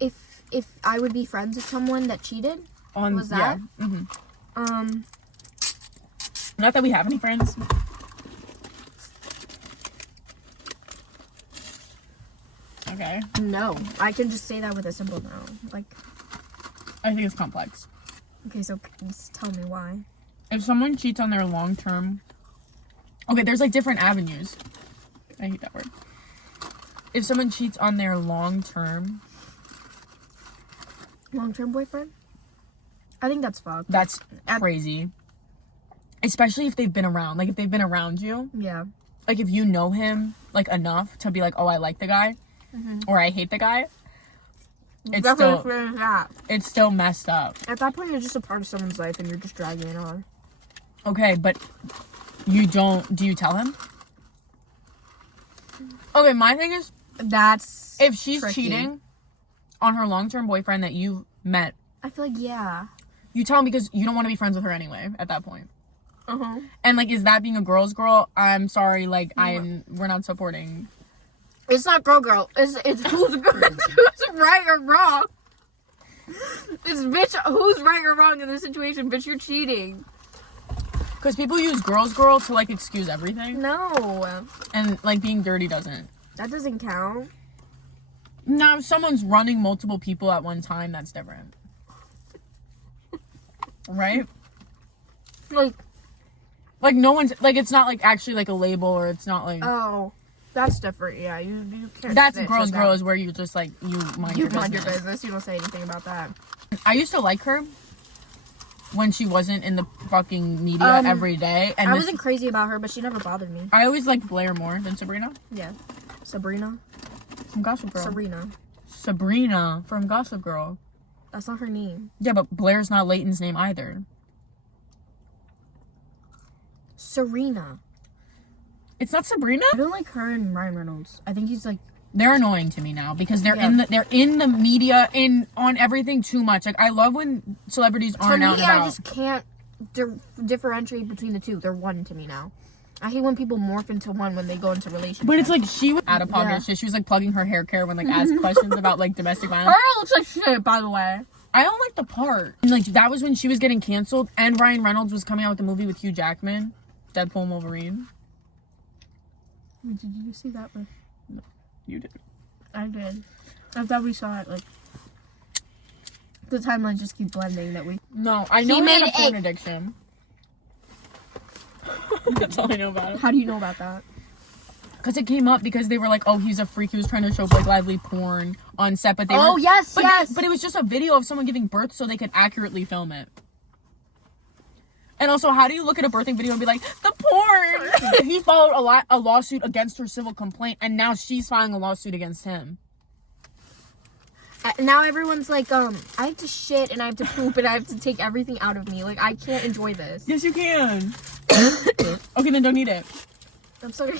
if I would be friends with someone that cheated. Was that? Yeah. Not that we have any friends. Okay. No, I can just say that with a simple no. Like, I think it's complex. okay, so just tell me why. If someone cheats on their long term, okay, there's like different avenues. I hate that word. If someone cheats on their long-term boyfriend, I think that's fucked. That's crazy. Especially if they've been around. Like, if they've been around you. Yeah. Like, if you know him, like, enough to be like, oh, I like the guy. Or I hate the guy. It's still messed up. At that point, you're just a part of someone's life and you're just dragging it on. Okay, but do you tell him? Okay, my thing is, that's if she's tricky. cheating on her long-term boyfriend that you've met, I feel like, yeah. you tell him because you don't want to be friends with her anyway at that point. And, like, is that being a girl's girl? I'm sorry, like, we're not supporting. It's not girl. It's who's right or wrong. It's bitch who's right or wrong in this situation. Bitch, you're cheating. Because people use girl to, like, excuse everything. No. And, like, being dirty doesn't. That doesn't count. Now, if someone's running multiple people at one time, that's different. Right? Like, no one's, like, it's not, like, actually, like, a label, or it's not, like... Oh, that's different, yeah. You can't... That's girls is where you just, like, you mind your business. You don't say anything about that. I used to like her when she wasn't in the fucking media every day. And I wasn't crazy about her, but she never bothered me. I always liked Blair more than Sabrina. Yeah. Sabrina? From Gossip Girl. Sabrina from Gossip Girl. That's not her name. Yeah, but Blair's not Leighton's name either. Serena. It's not Sabrina? I don't like her and Ryan Reynolds. I think he's like... They're annoying to me now because they're in the media on everything too much. Like, I love when celebrities aren't out and about. I just can't differentiate between the two. They're one to me now. I hate when people morph into one when they go into relationships. But it's like she was out of pocket shit. She was like plugging her hair care when like asked questions about like domestic violence. Her looks like shit, by the way. I don't like the part. And, like, that was when she was getting canceled and Ryan Reynolds was coming out with a movie with Hugh Jackman, Deadpool and Wolverine. Did you see that one? No, you did. I did. I thought we saw it, like... The timelines just keep blending that we... No, I know he had a porn addiction. That's all I know about it. How do you know about that? Because it came up because they were like, oh, he's a freak. He was trying to show Blake Lively porn on set, but they were... yes. But it was just a video of someone giving birth so they could accurately film it. And also, how do you look at a birthing video and be like, the porn? He followed a lawsuit against her civil complaint, and now she's filing a lawsuit against him. Now everyone's like, I have to shit and I have to poop and I have to take everything out of me. Like, I can't enjoy this. Yes, you can. Okay, then don't eat it. I'm sorry.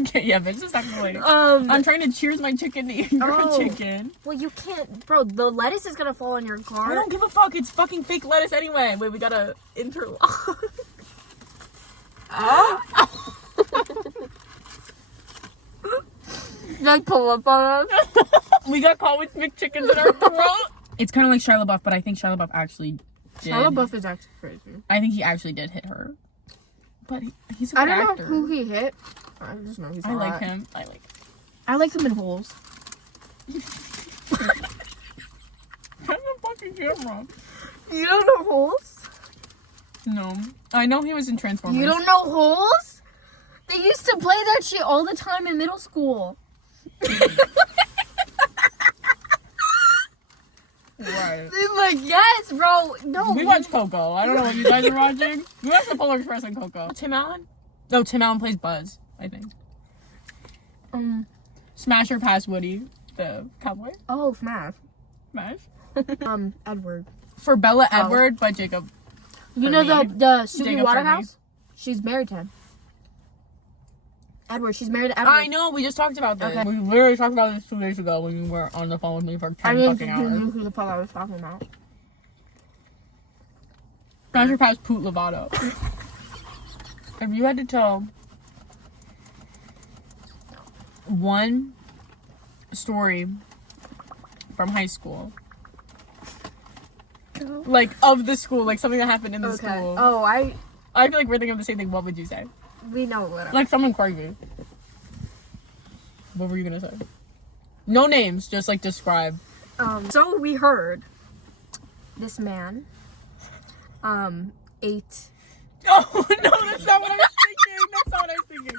Okay, yeah, bitch, just acting like I'm trying to cheers my chicken to eat your chicken. Well, you can't, bro. The lettuce is gonna fall on your car. I don't give a fuck. It's fucking fake lettuce anyway. Wait, we gotta interlock. Like pull up on us. We got caught with McChickens in our throat. It's kind of like Shia LaBeouf, but I think Shia LaBeouf actually did. Shia LaBeouf is actually crazy. I think he actually did hit her. But he's a good actor. I don't know who he hit. I just know he's hot. I like him. I like him in holes. Turn the fucking camera. You don't know holes? No. I know he was in Transformers. You don't know holes? They used to play that shit all the time in middle school. Right. They're like, yes, bro. No. We watch Coco. I don't know what you guys are watching. We watch the Polar Express and Coco. Tim Allen? No, Tim Allen plays Buzz, I think. Smash or Pass Woody, the cowboy. Oh, Smash. Smash? Edward. For Bella Edward, but Jacob. You know the Suki Waterhouse? She's married to him. Edward, she's married to Edward. I know, we just talked about this. Okay. We literally talked about this 2 days ago when you were on the phone with me for 10 fucking hours. I didn't know who the fuck I was talking about. Smash or Pass Poot Lovato. If you had to tell one story from high school. Like, of the school, like something that happened in the school. Oh, I feel like we're thinking of the same thing. What would you say? we know what. Like someone crazy. What were you gonna say? No names, just like describe. So we heard this man ate. Oh no, that's not what I was thinking. That's not what I was thinking.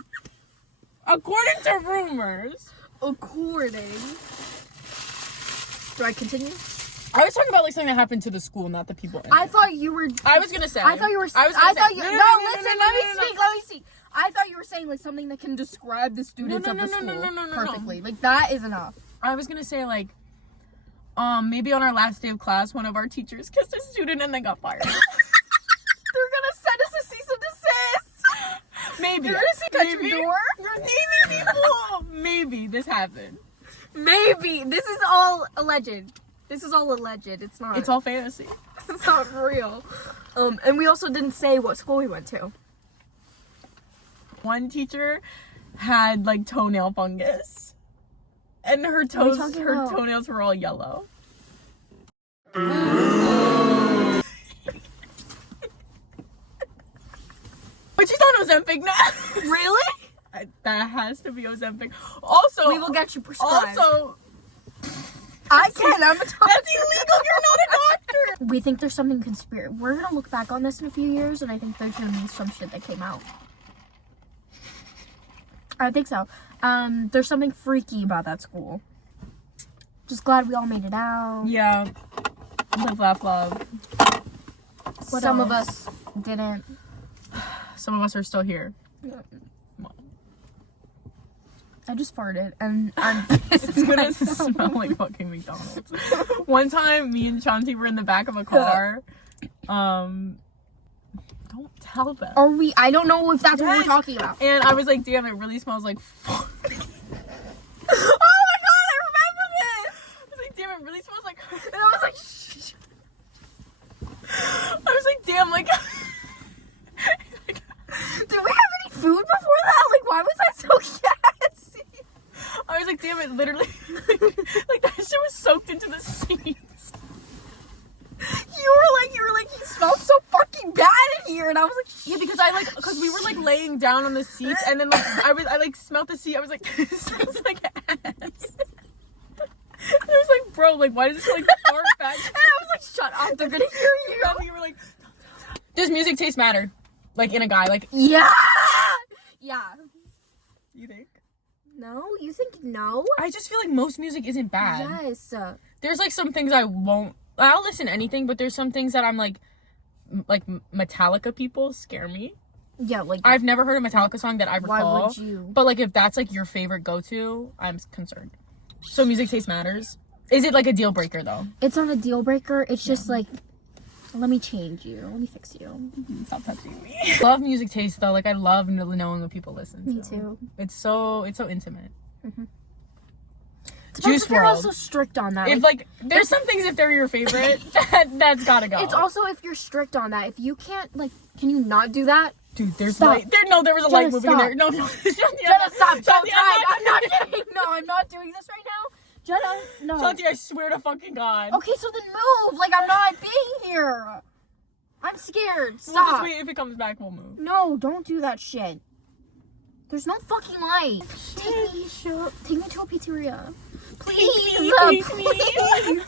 According to rumors. According. Do I continue? I was talking about like something that happened to the school, not the people in it. I thought you were. I was gonna say. I thought you were. I was I gonna thought say. you. No, No, no, no, listen. no, no, Let me no, no, speak. no. Let me speak. I thought you were saying like something that can describe the students No, of the no, school no, perfectly. Like that is enough. I was gonna say like, maybe on our last day of class, one of our teachers kissed a student and then got fired. They're gonna send us a cease and desist. Maybe. They're gonna say cut your door. You're naming people. Maybe this happened. Maybe this is all alleged. This is all alleged. It's not. It's all fantasy. It's not real. And we also didn't say what school we went to. One teacher had like toenail fungus, and her toenails were all yellow. But she's on Ozempic now. Really? That has to be Ozempic. Also, We will get you prescribed. Also, I can. I'm a doctor. that's illegal. You're not a doctor. We think there's something conspiracy. We're gonna look back on this in a few years, and I think there's gonna be some shit that came out. I think so. There's something freaky about that school. Just glad we all made it out. Yeah. Live, laugh, love. Some of us didn't. Some of us are still here. I just farted, and I'm. It's gonna smell like fucking McDonald's. One time, me and Shanty were in the back of a car. Don't tell them. Are we? I don't know if that's what we're talking about. And I was like, damn, it really smells like fuck. Oh my god, I remember this! I was like, damn, it really smells like. And I was like, shh. I was like, damn, like. Did we have any food before that? Like, why was I so gassy? I was like, damn, it literally. Like, that shit was soaked into the seats. You were like, you smell so fucking bad in here, and I was like, Yeah, because we were like laying down on the seats, and then like I like smelled the seat. I was like, it smells like ass. I was like, bro, like, why does it smell like fart back? and I was like, shut up, they're gonna hear you. And you were like, does music taste matter? Like in a guy, like Yeah. you think? No, you think no? I just feel like most music isn't bad. Yes. There's like some things I'll listen to anything, but there's some things that I'm like Metallica people scare me. Yeah, like I've never heard a Metallica song that I recall. why would you? But like if that's like your favorite go-to, I'm concerned. So music taste matters. Is it like a deal breaker though? It's not a deal breaker. It's just like, let me change you. Let me fix you. Stop touching me. Love music taste though. Like I love knowing what people listen to. Me too. It's so intimate. Depends Juice if you're WRLD. also strict on that. If like there's some things if they're your favorite, that's gotta go. It's also if you're strict on that. If you can't, like, can you not do that? Dude, there's Stop. light. There was a Jenna, light moving in stop. there. No. Jenna, stop. Don't try. I'm not kidding. No, I'm not doing this right now. Jenna, no. Shanty, I swear to fucking God. Okay, so then move. Like, I'm not being here. I'm scared. We'll Stop. just wait. If it comes back, we'll move. No, don't do that shit. There's no fucking light. Take me to a pizzeria. Please. Take me. Please.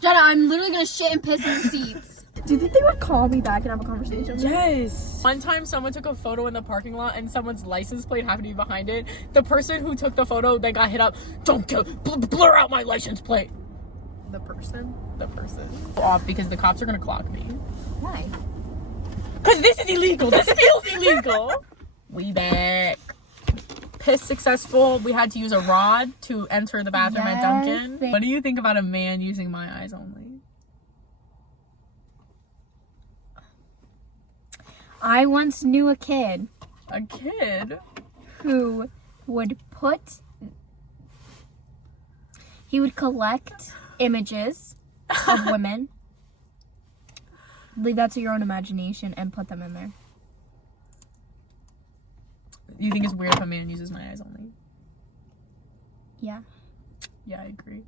Jenna, I'm literally gonna shit and piss in the seats. Do you think they would call me back and have a conversation? Yes. One time someone took a photo in the parking lot and someone's license plate happened to be behind it. The person who took the photo, they got hit up. Don't blur out my license plate. The person? The person. Off because the cops are gonna clock me. Why? Because this is illegal. This feels illegal. We back. Piss successful. We had to use a rod to enter the bathroom at Dunkin'. What do you think about a man using my eyes only? I once knew a kid A kid? who would collect images of women, leave that to your own imagination, and put them in there. You think it's weird if a man uses my eyes only? Yeah. Yeah, I agree.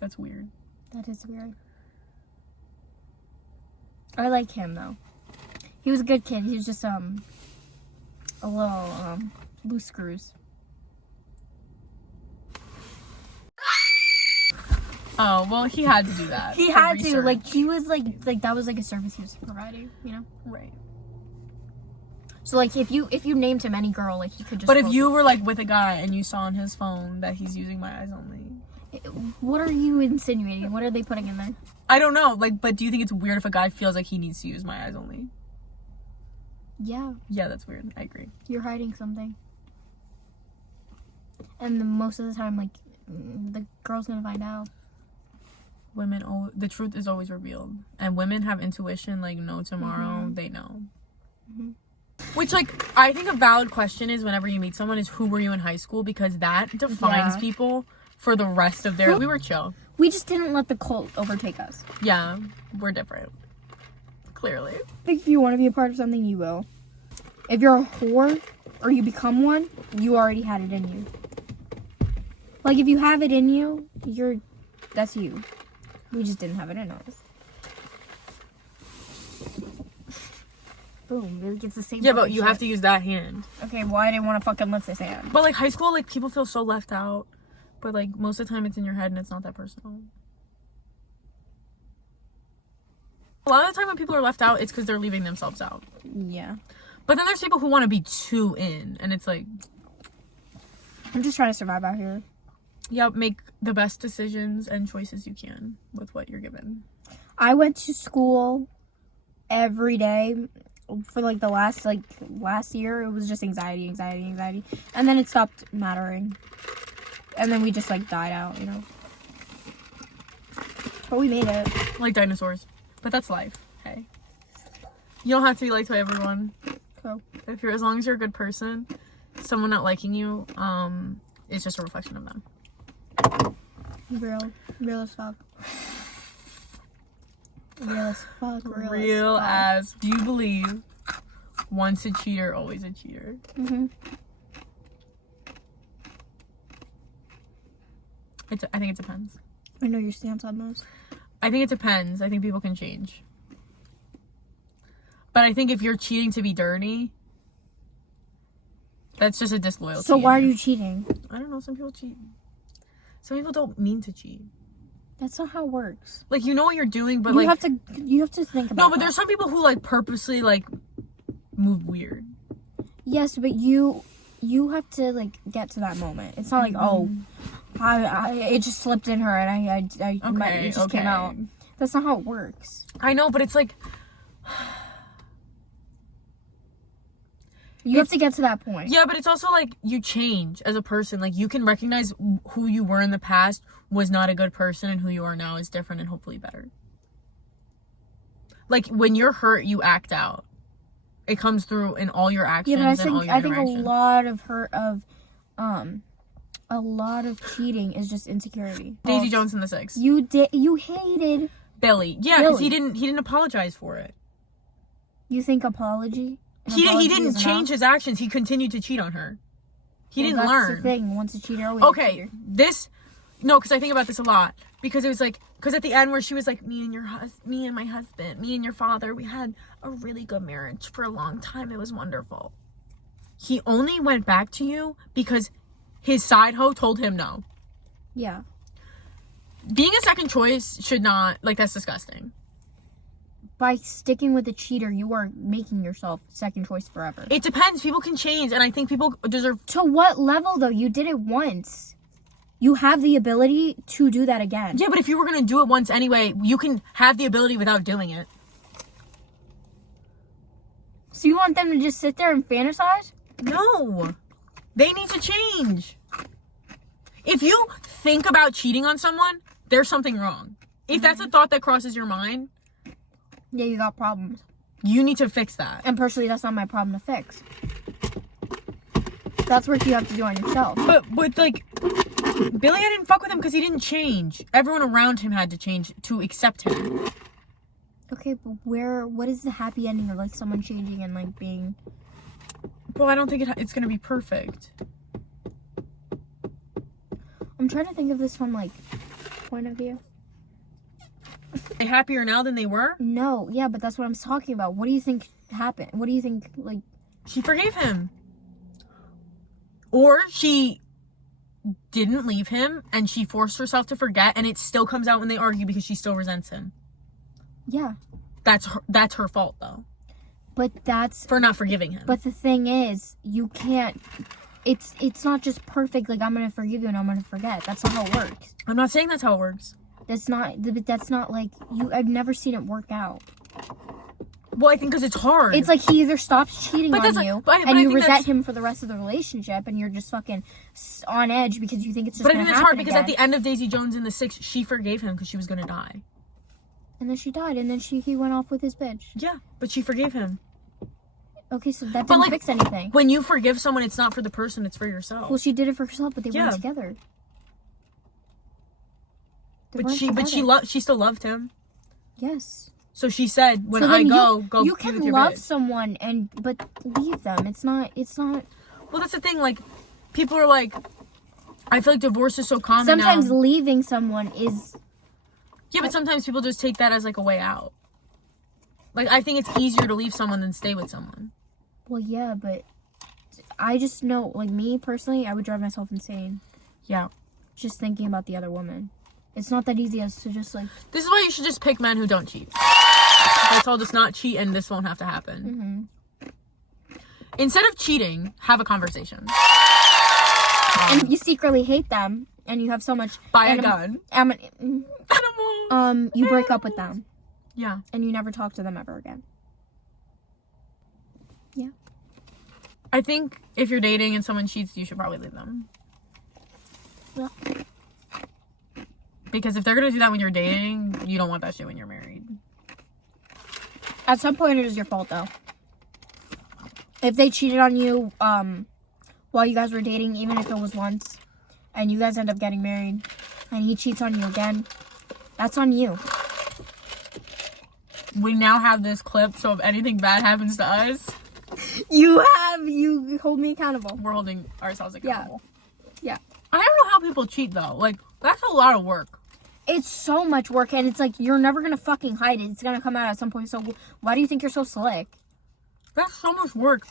That's weird. That is weird. I like him though. He was a good kid. He was just a little loose screws. Oh, well, he had to do that. He had to, like, he was like that was like a service he was providing, you know? Right. So like if you named him any girl, like he could just. But if you were like with a guy and you saw on his phone that he's using My Eyes Only, what are you insinuating? What are they putting in there? I don't know. Like, but do you think it's weird if a guy feels like he needs to use My Eyes Only? Yeah. Yeah, that's weird. I agree. You're hiding something. And most of the time, like, the girl's gonna find out. Women, the truth is always revealed. And women have intuition, like, no tomorrow, Mm-hmm. they know. Mm-hmm. Which, like, I think a valid question is whenever you meet someone is who were you in high school? Because that defines people for the rest of their... We were chill. We just didn't let the cult overtake us. Yeah, we're different. Clearly. If you want to be a part of something, you will. If you're a whore, or you become one, you already had it in you. Like, if you have it in you, that's you. We just didn't have it in us. Boom, it's the same. Yeah, but you have to use that hand. Okay, well, I didn't want to fucking lift this hand. But, like, high school, like, people feel so left out. But, like, most of the time it's in your head and it's not that personal. A lot of the time when people are left out, it's because they're leaving themselves out. Yeah. But then there's people who want to be too in. And it's like... I'm just trying to survive out here. Yeah, make the best decisions and choices you can with what you're given. I went to school every day for like the last year. It was just anxiety. And then it stopped mattering. And then we just like died out, you know. But we made it. Like dinosaurs. But that's life. Hey. You don't have to be liked by everyone. Cool. As long as you're a good person, someone not liking you, is just a reflection of them. Real as fuck. Real as. Do you believe once a cheater, always a cheater? Mm-hmm. I think it depends. I know your stance on those. I think it depends. I think people can change. But I think if you're cheating to be dirty, that's just a disloyalty. So why are you cheating? I don't know. Some people cheat. Some people don't mean to cheat. That's not how it works. Like, you know what you're doing, but you like... You have to think about No, but there's some people who, like, purposely, like, move weird. Yes, but you have to, like, get to that moment. It's not like, oh, it just slipped in her and it just came out. That's not how it works. I know, but it's like... You have to get to that point. Yeah, but it's also like you change as a person. Like, you can recognize who you were in the past was not a good person and who you are now is different and hopefully better. Like, when you're hurt, you act out. It comes through in all your actions and all your I think a lot of cheating is just insecurity. Daisy Jones in the Six. You hated Billy. Yeah, because he didn't apologize for it. You think apology? He didn't change his actions. He continued to cheat on her. He didn't learn. That's the thing. Once a cheater, always a cheater. No, because I think about this a lot. Because it was like, because at the end where she was like, me and my husband, me and your father, we had a really good marriage for a long time. It was wonderful. He only went back to you because his side hoe told him no. Yeah. Being a second choice should not, like, that's disgusting. By sticking with a cheater, you are making yourself second choice forever. It depends. People can change, and I think people deserve... To what level, though? You did it once. You have the ability to do that again. Yeah, but if you were going to do it once anyway, you can have the ability without doing it. So you want them to just sit there and fantasize? No. They need to change. If you think about cheating on someone, there's something wrong. If that's a thought that crosses your mind... Yeah, you got problems. You need to fix that. And personally, that's not my problem to fix. That's work you have to do on yourself. But with, like, Billy, I didn't fuck with him because he didn't change. Everyone around him had to change to accept him. Okay, but what is the happy ending of, like, someone changing and, like, being... Well, I don't think it's going to be perfect. I'm trying to think of this from, like, point of view? Are they happier now than they were? No, yeah, but that's what I'm talking about. What do you think happened? What do you think, like... She forgave him. Or she didn't leave him and she forced herself to forget, and it still comes out when they argue because she still resents him. Yeah. That's her fault, though. But that's... For not forgiving him. But the thing is, you can't... It's not just perfect, like, I'm gonna forgive you and I'm gonna forget. That's not how it works. I'm not saying that's how it works. That's not like... I've never seen it work out. Well, I think because it's hard. It's like he either stops cheating on you and you resent him for the rest of the relationship and you're just fucking on edge because you think it's just But I think it's hard because again. at the end of Daisy Jones in the 6, she forgave him because she was going to die. And then she died and then he went off with his bitch. Yeah, but she forgave him. Okay, so that didn't fix anything. When you forgive someone, it's not for the person, it's for yourself. Well, she did it for herself, but they weren't together. She still loved him. Yes. So she said, when I go you be can with your love bitch. someone but leave them. It's not. Well, that's the thing. Like, people are like, I feel like divorce is so common sometimes now. leaving someone is. Yeah, but sometimes people just take that as like a way out. Like, I think it's easier to leave someone than stay with someone. Well, yeah, but I just know, like me personally, I would drive myself insane. Yeah. Just thinking about the other woman. It's not that easy as to just like... This is why you should just pick men who don't cheat. Let's all just not cheat and this won't have to happen. Mm-hmm. Instead of cheating, have a conversation. And you secretly hate them and you have so much... Buy a gun. You break up with them. Yeah. And you never talk to them ever again. Yeah. I think if you're dating and someone cheats, you should probably leave them. Yeah. Because if they're going to do that when you're dating, you don't want that shit when you're married. At some point, it is your fault, though. If they cheated on you while you guys were dating, even if it was once, and you guys end up getting married, and he cheats on you again, that's on you. We now have this clip, so if anything bad happens to us... You hold me accountable. We're holding ourselves accountable. Yeah. I don't know how people cheat, though. Like, that's a lot of work. It's so much work, and it's like, you're never gonna fucking hide it. It's gonna come out at some point, so why do you think you're so slick? That's so much work.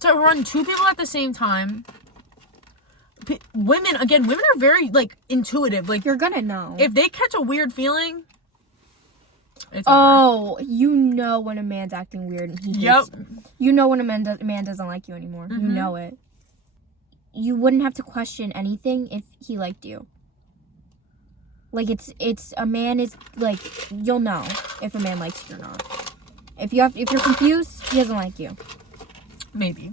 To run 2 people at the same time. Women are very, like, intuitive. Like, You're gonna know. if they catch a weird feeling, it's over. You know when a man's acting weird and he hates. You know when a man doesn't like you anymore. Mm-hmm. You know it. You wouldn't have to question anything if he liked you. Like, it's a man is, like, you'll know if a man likes you or not. If you're confused, he doesn't like you. Maybe.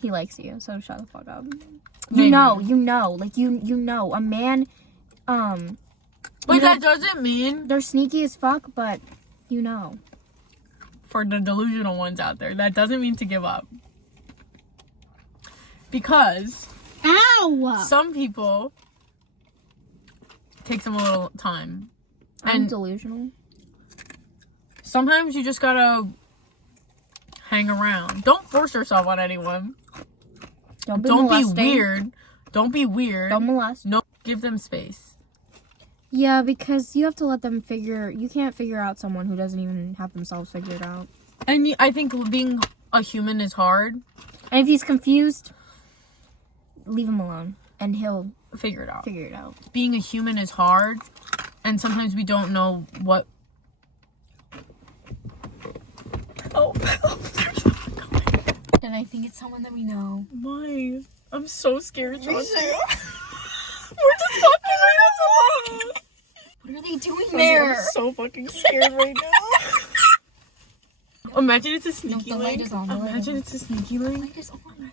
He likes you, so shut the fuck up. Maybe. You know. Like, you know. A man, But that doesn't mean... They're sneaky as fuck, but you know. For the delusional ones out there, that doesn't mean to give up. Because... Ow! Some people... takes them a little time. I'm delusional. Sometimes you just gotta hang around. Don't force yourself on anyone. Don't be weird. Don't be weird. Don't molest. No, give them space. Yeah, because you have to let them you can't figure out someone who doesn't even have themselves figured out. And I think being a human is hard. And if he's confused, leave him alone. And he'll figure it out. Being a human is hard. And sometimes we don't know what... Oh, there's someone coming. And I think it's someone that we know. Why? I'm so scared, Chelsea. We're just fucking right now. What are they doing there? I'm so fucking scared right now. Imagine it's a sneaky link. The light is on. Imagine it's a sneaky link. The light is on.